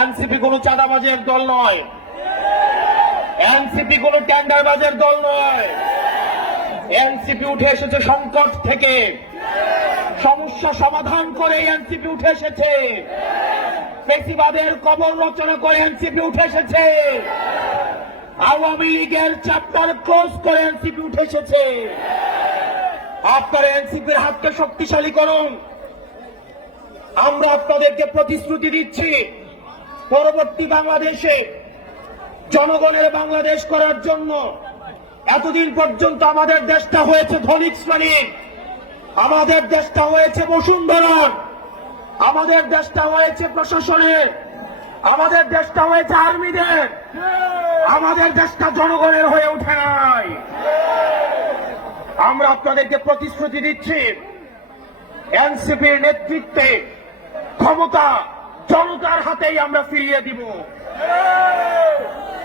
NCP কোনো চাঁদাবাজের দল নয়, এনসিপি কোনো টেন্ডারবাজের দল নয়। এনসিপি উঠে এসেছে সংকট থেকে, সমস্যা সমাধান করে এনসিপি উঠে এসেছে, ফ্যাসিবাদের কবর রচনা করে এনসিপি উঠে এসেছে, আওয়ামী লীগের চ্যাপ্টার ক্লোজ করে এনসিপি উঠে এসেছে। আপনারা এনসিপির হাতকে শক্তিশালী করুন। আমরা আপনাদেরকে প্রতিশ্রুতি দিচ্ছি, পরবর্তী বাংলাদেশে জনগণের বাংলাদেশ করার জন্য এতদিন পর্যন্ত আমাদের দেশটা হয়েছে ধনিক শ্রেণীর, আমাদের দেশটা হয়েছে বসুন্ধরার, আমাদের দেশটা হয়েছে প্রশাসনের, আমাদের দেশটা হয়েছে আর্মিদের, আমাদের দেশটা জনগণের হয়ে ওঠে নাই। আমরা আপনাদেরকে প্রতিশ্রুতি দিচ্ছি, এনসিপির নেতৃত্বে ক্ষমতা জনতার হাতেই আমরা ফিরিয়ে দিব।